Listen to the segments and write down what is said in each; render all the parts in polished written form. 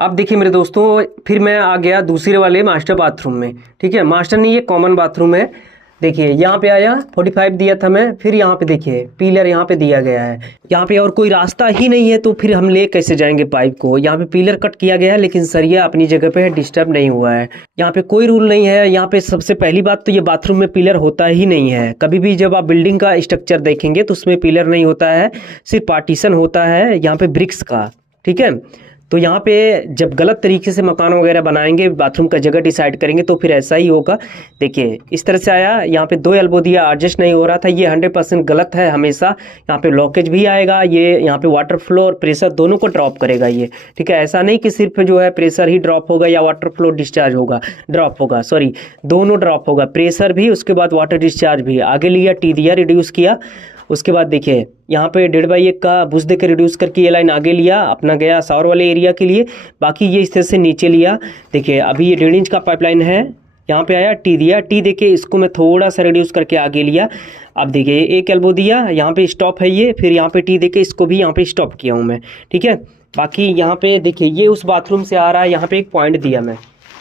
अब देखिए मेरे दोस्तों, फिर मैं आ गया दूसरे वाले मास्टर बाथरूम में। ठीक है, मास्टर नहीं, ये कॉमन बाथरूम है। देखिए यहाँ पे आया 45 दिया था मैं, फिर यहाँ पे देखिए पिलर यहाँ पे दिया गया है। यहाँ पे और कोई रास्ता ही नहीं है, तो फिर हम ले कैसे जाएंगे पाइप को। यहाँ पे पिलर कट किया गया है, लेकिन सरिया अपनी जगह पे है, डिस्टर्ब नहीं हुआ है। यहाँ पे कोई रूल नहीं है। यहाँ पे सबसे पहली बात तो ये बाथरूम में पिलर होता ही नहीं है। कभी भी जब आप बिल्डिंग का स्ट्रक्चर देखेंगे तो उसमें पिलर नहीं होता है, सिर्फ पार्टीशन होता है यहाँ पे ब्रिक्स का। ठीक है, तो यहाँ पे जब गलत तरीके से मकान वगैरह बनाएंगे, बाथरूम का जगह डिसाइड करेंगे, तो फिर ऐसा ही होगा। देखिए इस तरह से आया, यहाँ पे 2 एल्बो दिया, एडजस्ट नहीं हो रहा था। ये 100% गलत है। हमेशा यहाँ पे ब्लॉकेज भी आएगा, ये यहाँ पे वाटर फ्लो और प्रेशर दोनों को ड्रॉप करेगा ये। ठीक है, ऐसा नहीं कि सिर्फ जो है प्रेशर ही ड्रॉप होगा या वाटर फ्लो डिस्चार्ज होगा, ड्रॉप होगा, सॉरी दोनों ड्रॉप होगा, प्रेशर भी, उसके बाद वाटर डिस्चार्ज भी। आगे लिया, टी दिया, रिड्यूस किया, उसके बाद देखिए यहाँ पे 1.5/1 का बुश दे के रिड्यूस करके ये लाइन आगे लिया, अपना गया शावर वाले एरिया के लिए। बाकी ये इस तरह से नीचे लिया। देखिए अभी ये 1.5 इंच का पाइपलाइन है, यहाँ पे आया, टी दिया, टी दे के इसको मैं थोड़ा सा रिड्यूस करके आगे लिया। अब देखिए 1 एल्बो दिया, यहाँ पे स्टॉप है ये, फिर यहाँ पे टी दे के इसको भी यहाँ पे स्टॉप किया हूँ मैं। ठीक है, बाकी यहाँ पे देखिए ये उस बाथरूम से आ रहा है, यहाँ पे एक पॉइंट दिया मैं,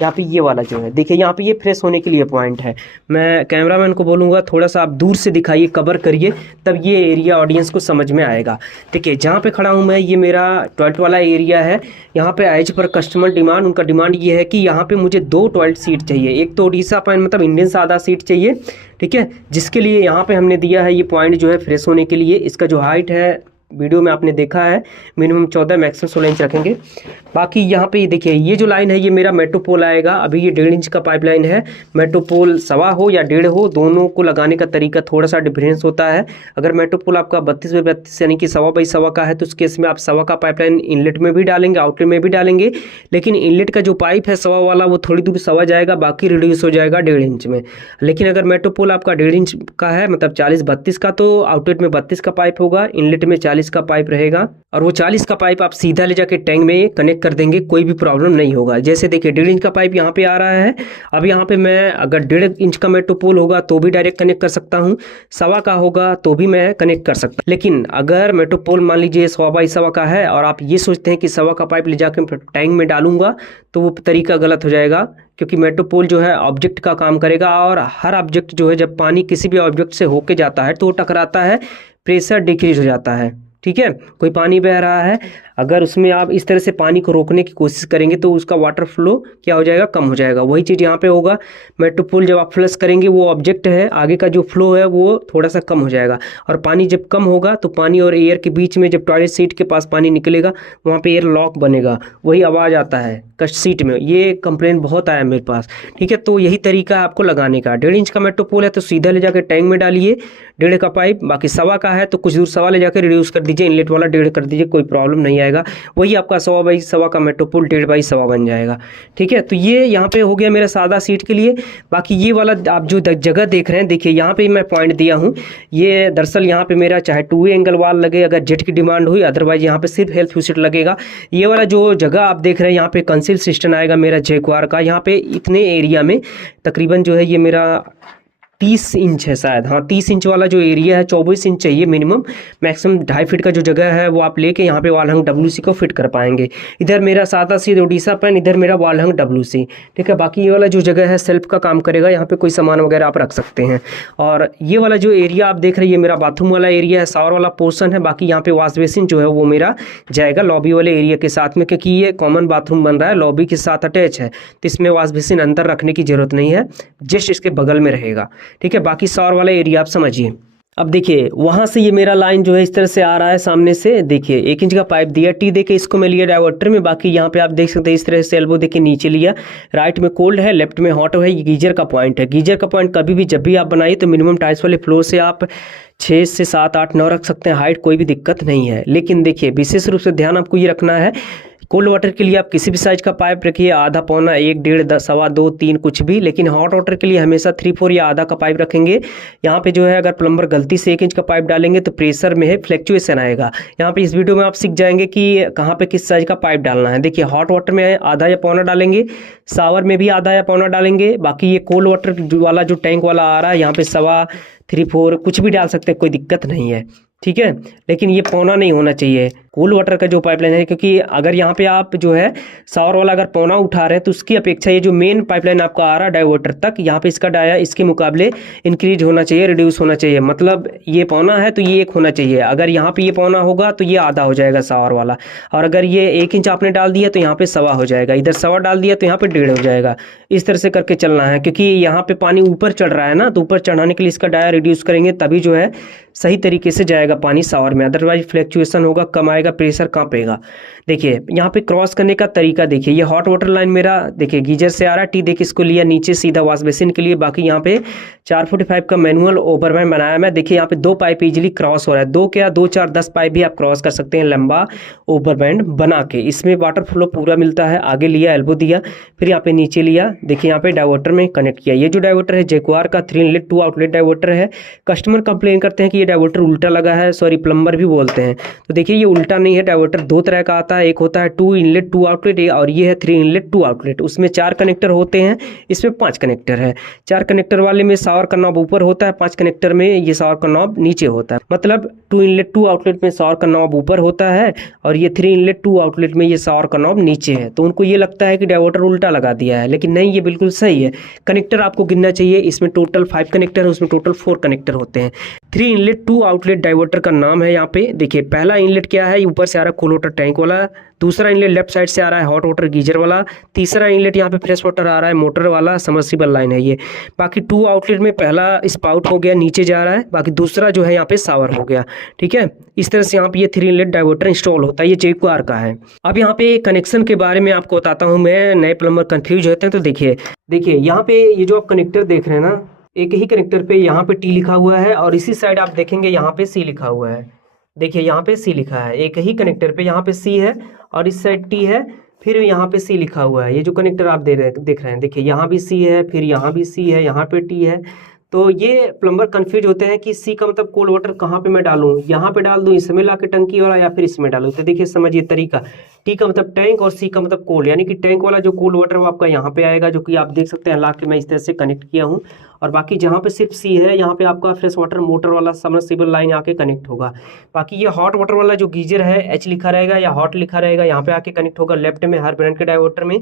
यहाँ पे ये वाला जो है देखिए, यहाँ पे ये फ्रेश होने के लिए पॉइंट है। मैं कैमरामैन को बोलूँगा थोड़ा सा आप दूर से दिखाइए, कवर करिए, तब ये एरिया ऑडियंस को समझ में आएगा। देखिए जहाँ पे खड़ा हूँ मैं, ये मेरा टॉयलेट वाला एरिया है। यहाँ पे एज पर कस्टमर डिमांड, उनका डिमांड ये है कि यहाँ पे मुझे 2 टॉयलेट सीट चाहिए। एक तो ओडिशा पॉइंट मतलब इंडियन सादा सीट चाहिए। ठीक है, जिसके लिए यहाँ पे हमने दिया है ये पॉइंट जो है फ्रेश होने के लिए। इसका जो हाइट है वीडियो में आपने देखा है, मिनिमम 14 मैक्सिमम 16 इंच रखेंगे। बाकी यहाँ पे देखिए ये जो लाइन है ये मेरा मेट्रोपोल आएगा। अभी ये 1.5 इंच का पाइपलाइन है। मेट्रोपोल 1.25 हो या 1.5 हो, दोनों को लगाने का तरीका थोड़ा सा डिफरेंस होता है। अगर मेट्रोपोल आपका 32/32 यानी कि 1.25/1 का है, तो उस केस में आप 1.25 का पाइपलाइन इनलेट में भी डालेंगे, आउटलेट में भी डालेंगे। लेकिन इनलेट का जो पाइप है 1.25 वाला, वो थोड़ी दूर 1.25 जाएगा, बाकी रिड्यूस हो जाएगा 1.5 इंच में। लेकिन अगर मेट्रोपोल आपका 1.5 इंच का है, मतलब 40/32 का, तो आउटलेट में 32 का पाइप होगा, इनलेट में 40 का पाइप रहेगा। और वो 40 का पाइप आप सीधा ले जाके टैंक में कनेक्ट कर देंगे, कोई भी प्रॉब्लम नहीं होगा। जैसे देखिए 1.5 इंच का पाइप यहाँ पे आ रहा है। अब यहाँ पे मैं अगर 1.5 इंच का मेट्रोपोल होगा तो भी डायरेक्ट कनेक्ट कर सकता हूँ, 1.25 का होगा तो भी मैं कनेक्ट कर सकता हूँ। लेकिन अगर मेट्रोपोल मान लीजिए 100/1.25 का है और आप ये सोचते हैं कि 1.25 का पाइप ले जाकर टैंक में डालूंगा, तो वो तरीका गलत हो जाएगा। क्योंकि मेट्रोपोल जो है ऑब्जेक्ट का काम करेगा, और हर ऑब्जेक्ट जो है जब पानी किसी भी ऑब्जेक्ट से होके जाता है तो वो टकराता है, प्रेशर डिक्रीज हो जाता है। ठीक है, कोई पानी बह रहा है, अगर उसमें आप इस तरह से पानी को रोकने की कोशिश करेंगे तो उसका वाटर फ्लो क्या हो जाएगा, कम हो जाएगा। वही चीज़ यहाँ पे होगा। मेट्रोपोल जब आप फ्लश करेंगे, वो ऑब्जेक्ट है, आगे का जो फ्लो है वो थोड़ा सा कम हो जाएगा। और पानी जब कम होगा तो पानी और एयर के बीच में जब टॉयलेट सीट के पास पानी निकलेगा, वहाँ पे एयर लॉक बनेगा, वही आवाज़ आता है कस्ट सीट में। ये कंप्लेन बहुत आया मेरे पास। ठीक है, तो यही तरीका है आपको लगाने का। 1.5 इंच का मेट्रोपोल है तो सीधा ले जाकर टैंक में डालिए 1.5 का पाइप। बाकी 1.25 का है तो कुछ दूर 1.25 ले जाकर रिड्यूस कर दीजिए, इनलेट वाला 1.5 कर दीजिए, कोई प्रॉब्लम नहीं आएगा। वही आपका 1.25/1.25 का मेट्रोपोल 1.5/1.25 बन जाएगा। ठीक है, तो ये यहाँ पे हो गया मेरा सादा सीट के लिए। बाकी ये वाला आप जो जगह देख रहे हैं, देखिए यहाँ पे मैं पॉइंट दिया हूँ। ये दरअसल यहाँ पे मेरा चाहे 2 एंगल वाल लगे अगर जेट की डिमांड हुई, अदरवाइज यहाँ पे सिर्फ हेल्थ फ्यूसेट लगेगा। ये वाला जो जगह आप देख रहे हैं, यहाँ पे कंसील सिस्टम आएगा मेरा जैक्वार का। यहाँ पे इतने एरिया में तकरीबन जो है ये मेरा 30 इंच है शायद, हाँ 30 इंच वाला जो एरिया है, 24 इंच चाहिए मिनिमम, मैक्सिमम 2.5 फीट का जो जगह है वो आप लेके यहाँ पे वॉल हंग WC को फिट कर पाएंगे। इधर मेरा सादा सी ओडिशा पैन, इधर मेरा वॉल हंग WC। ठीक है, बाकी ये वाला जो जगह है सेल्फ का काम करेगा, यहाँ पे कोई सामान वगैरह आप रख सकते हैं। और ये वाला जो एरिया आप देख रहे हैं, ये मेरा बाथरूम वाला एरिया है, शावर वाला पोर्सन है। बाकी यहाँ पे वॉश बेसिन जो है वो मेरा जाएगा लॉबी वाले एरिया के साथ में, क्योंकि ये कॉमन बाथरूम बन रहा है, लॉबी के साथ अटैच है, तो इसमें वॉश बेसिन अंदर रखने की जरूरत नहीं है, जस्ट इसके बगल में रहेगा। ठीक है, बाकी शावर वाला एरिया आप समझिए। अब देखिए वहां से ये मेरा लाइन जो है इस तरह से आ रहा है सामने से। देखिए 1 इंच का पाइप दिया, टी देके इसको मैं लिया डाइवर्टर में। बाकी यहाँ पे आप देख सकते हैं इस तरह से एल्बो देके नीचे लिया। राइट में कोल्ड है, लेफ्ट में हॉट है। ये गीजर का पॉइंट है। गीजर का पॉइंट कभी भी जब भी आप बनाइए तो मिनिमम टाइल्स वाले फ्लोर से आप 6 से 7, 8, 9 रख सकते हैं, हाइट कोई भी दिक्कत नहीं है। लेकिन देखिए विशेष रूप से ध्यान आपको ये रखना है, कोल्ड वाटर के लिए आप किसी भी साइज का पाइप रखिए, आधा, पौना, 1, 1.5, 10, 1.25, 2, 3 कुछ भी। लेकिन हॉट वाटर के लिए हमेशा 3, 4 या आधा का पाइप रखेंगे। यहाँ पे जो है अगर प्लम्बर गलती से 1 इंच का पाइप डालेंगे तो प्रेशर में है फ्लैक्चुएशन आएगा। यहाँ पे इस वीडियो में आप सीख जाएंगे कि कहाँ पे किस साइज का पाइप डालना है। देखिए हॉट वाटर में आधा या पौना डालेंगे, शावर में भी आधा या पौना डालेंगे। बाकी ये कोल्ड वाटर वाला जो टैंक वाला आ रहा है, यहाँ पे 1.25, 3-4 कुछ भी डाल सकते हैं, कोई दिक्कत नहीं है, ठीक है। लेकिन ये पौना नहीं होना चाहिए कूल वाटर का जो पाइपलाइन है, क्योंकि अगर यहाँ पे आप जो है शावर वाला अगर पौना उठा रहे हैं तो उसकी अपेक्षा ये जो मेन पाइपलाइन आपका आ रहा है डाइवर्टर तक, यहाँ पे इसका डाया इसके मुकाबले इंक्रीज होना चाहिए, रिड्यूस होना चाहिए। मतलब ये पौना है तो ये 1 होना चाहिए, अगर यहाँ पे ये पौना होगा तो ये आधा हो जाएगा शावर वाला, और अगर ये 1 इंच आपने डाल दिया तो यहाँ पे 1.25 हो जाएगा, इधर 1.25 डाल दिया तो यहाँ पे 1.5 हो जाएगा। इस तरह से करके चलना है, क्योंकि यहाँ पे पानी ऊपर चढ़ रहा है ना, तो ऊपर चढ़ाने के लिए इसका डाया रिड्यूस करेंगे तभी जो है सही तरीके से जाएगा पानी शावर में, अदरवाइज फ्लैक्चुएशन होगा, कम आएगा, प्रेशर कांपेगा। देखिए यहाँ पे क्रॉस करने का तरीका देखिए, ये हॉट वाटर लाइन मेरा देखिए गीजर से आ रहा है, टी देखिए इसको लिया नीचे सीधा वॉश बेसिन के लिए। बाकी यहाँ पे 445 का मैनुअल ओवरबैंड बनाया मैं। देखिए यहाँ पे 2 पाइप इजीली क्रॉस हो रहा है, 2 क्या 2 4 10 पाइप भी आप क्रॉस कर सकते हैं लंबा ओवरबैंड बना के। इसमें वाटर फ्लो पूरा मिलता है। आगे लिया, एल्बो दिया, फिर यहाँ पे नीचे लिया, देखिए यहाँ पे डाइवर्टर में कनेक्ट किया। ये जो डाइवर्टर है जैक्वार का 3 इनलेट 2 आउटलेट डाइवर्टर है। कस्टमर कंप्लेन करते हैं कि ये डाइवर्टर उल्टा लगा है, सॉरी प्लम्बर भी बोलते हैं, तो देखिए ये उल्टा नहीं है। डाइवर्टर 2 तरह का आता है, एक होता है 2 इनलेट 2 आउटलेट और ये है 3 इनलेट 2 आउटलेट। उसमें 4 कनेक्टर होते हैं, इसमें 5 कनेक्टर है। 4 कनेक्टर वाले में शावर का नॉब ऊपर होता है, 5 कनेक्टर में ये शावर का नॉब नीचे होता है। मतलब 2 इनलेट 2 आउटलेट में शावर का नॉब ऊपर होता है और ये 3 इनलेट 2 आउटलेट में ये शावर का नॉब नीचे है। तो उनको ये लगता है कि डाइवर्टर उल्टा लगा दिया है, लेकिन नहीं, ये बिल्कुल सही है। कनेक्टर आपको गिनना चाहिए, इसमें टोटल 5 कनेक्टर है, उसमें टोटल 4 कनेक्टर होते हैं। 3 इनलेट 2 आउटलेट डाइवर्टर का नाम है यहाँ पे। देखिए पहला इनलेट क्या है, ऊपर से आ रहा है कूल वाटर टैंक वाला। दूसरा इनलेट लेफ्ट साइड से आ रहा है हॉट वाटर गीजर वाला। तीसरा इनलेट यहाँ पे फ्रेश वाटर आ रहा है मोटर वाला, सबमर्सिबल लाइन है ये। बाकी 2 आउटलेट में पहला स्पाउट हो गया, नीचे जा रहा है, बाकी दूसरा जो है यहाँ पे शावर हो गया, ठीक है। इस तरह से यहाँ पे ये 3 इनलेट डाइवर्टर इंस्टॉल होता है, ये जैक्वार का है। अब यहाँ पे कनेक्शन के बारे में आपको बताता हूँ मैं, नए प्लम्बर कंफ्यूज होते हैं तो देखिए यहाँ पे ये जो आप कनेक्टर देख रहे हैं ना, एक ही कनेक्टर पे यहाँ पे टी लिखा हुआ है और इसी साइड आप देखेंगे यहाँ पे सी लिखा हुआ है। देखिए यहाँ पे सी लिखा है, एक ही कनेक्टर पे यहाँ पे सी है और इस साइड टी है, फिर यहाँ पे सी लिखा हुआ है। ये जो कनेक्टर आप देख रहे हैं, देखिए यहाँ भी सी है, फिर यहाँ भी सी है, यहाँ पे टी है। तो ये प्लम्बर कंफ्यूज होते हैं कि सी का मतलब कोल्ड वाटर कहाँ पे मैं डालूं, यहाँ पे डाल दूं इसमें लाके टंकी वाला या फिर इसमें डालूं। तो देखिए समझिए तरीका, टी का मतलब टैंक और सी का मतलब कोल्ड, यानी कि टैंक वाला जो कोल्ड वाटर वो आपका यहाँ पे आएगा, जो कि आप देख सकते हैं ला के मैं इस तरह से कनेक्ट किया हूँ। और बाकी जहाँ पे सिर्फ सी है यहाँ पे आपका फ्रेश वाटर मोटर वाला सबमर्सिबल लाइन आके कनेक्ट होगा। बाकी ये हॉट वाटर वाला जो गीजर है एच लिखा रहेगा या हॉट लिखा रहेगा, यहाँ पे आके कनेक्ट होगा लेफ्ट में हर ब्रांड के डाइवर्टर में।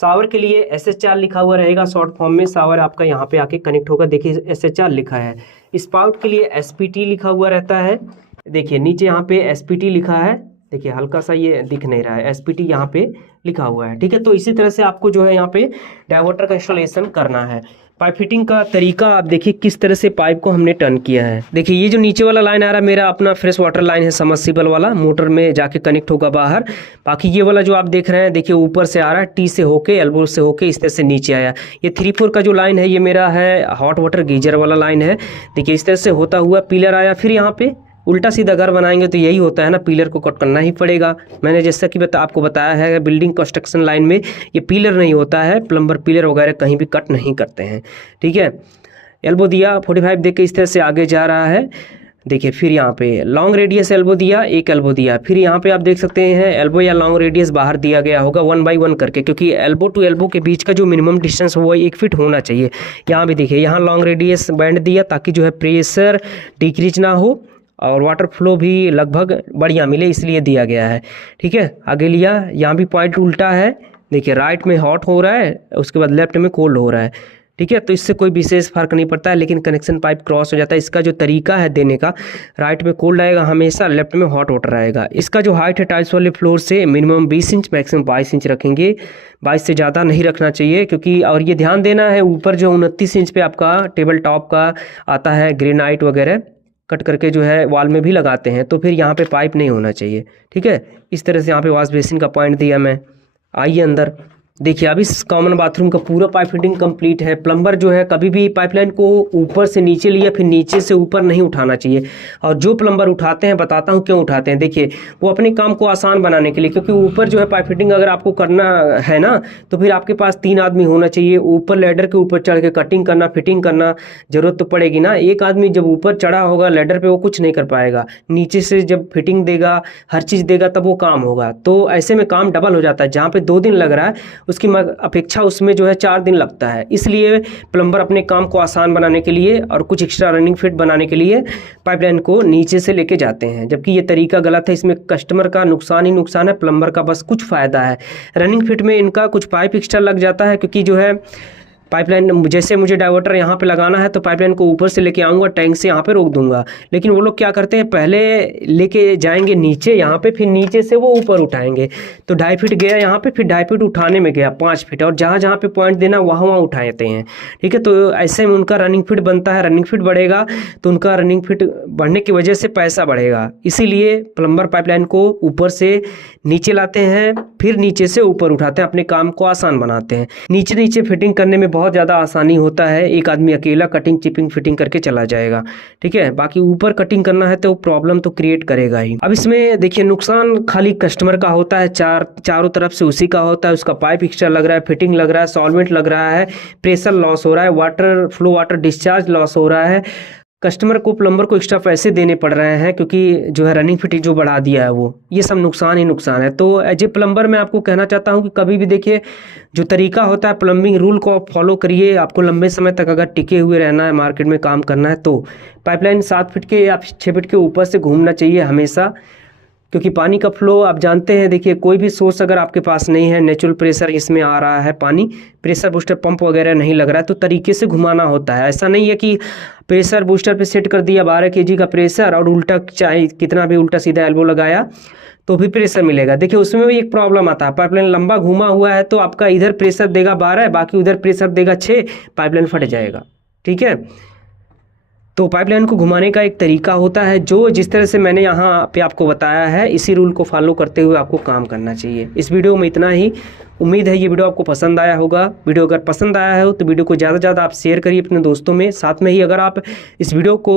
शावर के लिए SH4 लिखा हुआ रहेगा शॉर्ट फॉर्म में, शावर आपका यहाँ पे आके कनेक्ट होगा, देखिए SH4 लिखा है। स्पाउट के लिए SPT लिखा हुआ रहता है, देखिए नीचे यहाँ पे SPT लिखा है, देखिए हल्का सा ये दिख नहीं रहा है, SPT यहाँ पे लिखा हुआ है, ठीक है। तो इसी तरह से आपको जो है यहाँ पे डाइवर्टर का इंस्टॉलेशन करना है। पाइप फिटिंग का तरीका आप देखिए किस तरह से पाइप को हमने टर्न किया है। देखिए ये जो नीचे वाला लाइन आ रहा है मेरा अपना फ्रेश वाटर लाइन है, सबमर्सिबल वाला, मोटर में जाके कनेक्ट होगा बाहर। बाकी ये वाला जो आप देख रहे हैं, देखिए ऊपर से आ रहा है टी से होके एल्बो से होके इस तरह से नीचे आया। ये 3-4 का जो लाइन है ये मेरा है हॉट वाटर गीजर वाला लाइन है। देखिए इस तरह से होता हुआ पिलर आया, फिर यहाँ पे उल्टा सीधा घर बनाएंगे तो यही होता है ना, पिलर को कट करना ही पड़ेगा। मैंने जैसा कि आपको बताया है बिल्डिंग कंस्ट्रक्शन लाइन में ये पिलर नहीं होता है, प्लम्बर पिलर वगैरह कहीं भी कट नहीं करते हैं, ठीक है। एल्बो दिया 45 दे के इस तरह से आगे जा रहा है। देखिए फिर यहाँ पे लॉन्ग रेडियस एल्बो दिया, एक एल्बो दिया, फिर यहाँ पे आप देख सकते हैं एल्बो या लॉन्ग रेडियस बाहर दिया गया होगा 1 by 1 करके, क्योंकि एल्बो टू एल्बो के बीच का जो मिनिमम डिस्टेंस वो 1 फीट होना चाहिए। यहाँ भी देखिए यहाँ लॉन्ग रेडियस बैंड दिया ताकि जो है प्रेशर डिक्रीज ना हो और वाटर फ्लो भी लगभग बढ़िया मिले, इसलिए दिया गया है, ठीक है। आगे लिया, यहाँ भी पॉइंट उल्टा है, देखिए राइट में हॉट हो रहा है, उसके बाद लेफ्ट में कोल्ड हो रहा है, ठीक है। तो इससे कोई विशेष फर्क नहीं पड़ता है, लेकिन कनेक्शन पाइप क्रॉस हो जाता है। इसका जो तरीका है देने का, राइट में कोल्ड आएगा हमेशा, लेफ्ट में हॉट वाटर आएगा। इसका जो हाइट है टाइल्स वाले फ्लोर से मिनिमम 20 इंच मैक्सिमम 22 इंच रखेंगे, 22 से ज़्यादा नहीं रखना चाहिए, क्योंकि और ये ध्यान देना है ऊपर जो 29 इंच पे आपका टेबल टॉप का आता है ग्रेनाइट वगैरह कट करके जो है वॉल में भी लगाते हैं, तो फिर यहाँ पे पाइप नहीं होना चाहिए, ठीक है। इस तरह से यहाँ पे वॉश बेसिन का पॉइंट दिया मैं। आइए अंदर, देखिए अभी कॉमन बाथरूम का पूरा पाइप फिटिंग कंप्लीट है। प्लम्बर जो है कभी भी पाइपलाइन को ऊपर से नीचे लिया फिर नीचे से ऊपर नहीं उठाना चाहिए, और जो प्लम्बर उठाते हैं बताता हूँ क्यों उठाते हैं। देखिए वो अपने काम को आसान बनाने के लिए, क्योंकि ऊपर जो है पाइप फिटिंग अगर आपको करना है ना तो फिर आपके पास 3 आदमी होना चाहिए। ऊपर लैडर के ऊपर चढ़ के कटिंग करना फिटिंग करना जरूरत तो पड़ेगी ना। एक आदमी जब ऊपर चढ़ा होगा लैडर पे वो कुछ नहीं कर पाएगा, नीचे से जब फिटिंग देगा हर चीज़ देगा तब वो काम होगा। तो ऐसे में काम डबल हो जाता है, जहाँ पे 2 दिन लग रहा है उसकी अपेक्षा उसमें जो है 4 दिन लगता है। इसलिए प्लम्बर अपने काम को आसान बनाने के लिए और कुछ एक्स्ट्रा रनिंग फिट बनाने के लिए पाइपलाइन को नीचे से लेके जाते हैं, जबकि ये तरीका गलत है। इसमें कस्टमर का नुकसान ही नुकसान है, प्लम्बर का बस कुछ फ़ायदा है। रनिंग फिट में इनका कुछ पाइप एक्स्ट्रा लग जाता है, क्योंकि जो है पाइपलाइन जैसे मुझे डाइवर्टर यहाँ पे लगाना है तो पाइपलाइन को ऊपर से लेके आऊँगा, टैंक से यहाँ पे रोक दूंगा, लेकिन वो लोग क्या करते हैं पहले लेके जाएंगे नीचे यहाँ पे, फिर नीचे से वो ऊपर उठाएंगे। तो 2.5 फीट गया यहाँ पे, फिर 2.5 फीट उठाने में गया 5 फीट, और जहाँ जहाँ पे पॉइंट देना वहाँ वहाँ उठाते हैं। ठीक है, तो ऐसे में उनका रनिंग फिट बनता है। रनिंग फिट बढ़ेगा तो उनका रनिंग फिट बढ़ने की वजह से पैसा बढ़ेगा। इसीलिए प्लम्बर पाइपलाइन को ऊपर से नीचे लाते हैं, फिर नीचे से ऊपर उठाते हैं, अपने काम को आसान बनाते हैं। नीचे नीचे फिटिंग करने में बहुत ज़्यादा आसानी होता है, एक आदमी अकेला कटिंग चिपिंग फिटिंग करके चला जाएगा। ठीक है, बाकी ऊपर कटिंग करना है तो प्रॉब्लम तो क्रिएट करेगा ही। अब इसमें देखिए नुकसान खाली कस्टमर का होता है, चारों तरफ से उसी का होता है। उसका पाइप एक्स्ट्रा लग रहा है, फिटिंग लग रहा है, सॉल्वेंट लग रहा है, प्रेशर लॉस हो रहा है, water flow water discharge loss हो रहा है। कस्टमर को प्लम्बर को एक्स्ट्रा पैसे देने पड़ रहे हैं, क्योंकि जो है रनिंग फिटिंग जो बढ़ा दिया है वो, ये सब नुकसान ही नुकसान है। तो एज ए प्लम्बर मैं आपको कहना चाहता हूँ कि कभी भी देखिए जो तरीका होता है प्लम्बिंग रूल को आप फॉलो करिए। आपको लंबे समय तक अगर टिके हुए रहना है, मार्केट में काम करना है, तो पाइपलाइन 7 फीट के या 6 फीट के ऊपर से घूमना चाहिए हमेशा, क्योंकि पानी का फ्लो आप जानते हैं। देखिए कोई भी सोर्स अगर आपके पास नहीं है, नेचुरल प्रेशर इसमें आ रहा है, पानी प्रेशर बूस्टर पंप वगैरह नहीं लग रहा है, तो तरीके से घुमाना होता है। ऐसा नहीं है कि प्रेशर बूस्टर पे सेट कर दिया 12 kg का प्रेशर और उल्टा चाहे कितना भी उल्टा सीधा एल्बो लगाया तो भी प्रेशर मिलेगा। देखिए उसमें भी एक प्रॉब्लम आता है, पाइपलाइन लंबा घुमा हुआ है तो आपका इधर प्रेशर देगा 12, बाकी उधर प्रेशर देगा 6, पाइपलाइन फट जाएगा। ठीक है, तो पाइपलाइन को घुमाने का एक तरीका होता है, जो जिस तरह से मैंने यहाँ पे आपको बताया है, इसी रूल को फॉलो करते हुए आपको काम करना चाहिए। इस वीडियो में इतना ही। उम्मीद है ये वीडियो आपको पसंद आया होगा। वीडियो अगर पसंद आया हो तो वीडियो को ज़्यादा से ज़्यादा आप शेयर करिए अपने दोस्तों में। साथ में ही अगर आप इस वीडियो को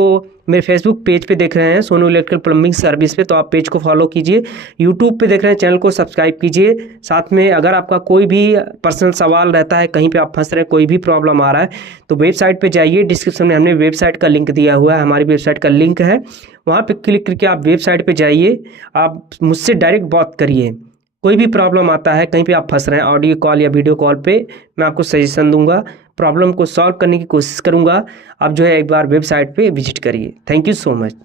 मेरे फेसबुक पेज पे देख रहे हैं सोनू इलेक्ट्रिकल प्लम्बिंग सर्विस पे, तो आप पेज को फॉलो कीजिए। यूट्यूब पे देख रहे हैं, चैनल को सब्सक्राइब कीजिए। साथ में अगर आपका कोई भी पर्सनल सवाल रहता है, कहीं पे आप फंस रहे हैं, कोई भी प्रॉब्लम आ रहा है, तो वेबसाइट पे जाइए। डिस्क्रिप्शन में हमने वेबसाइट का लिंक दिया हुआ है, हमारी वेबसाइट का लिंक है, वहाँ पे क्लिक करके आप वेबसाइट पे जाइए, आप मुझसे डायरेक्ट बात करिए। कोई भी प्रॉब्लम आता है, कहीं पे आप फंस रहे हैं, ऑडियो कॉल या वीडियो कॉल पे मैं आपको सजेशन दूंगा, प्रॉब्लम को सॉल्व करने की कोशिश करूंगा। आप जो है एक बार वेबसाइट पे विजिट करिए। Thank you so much.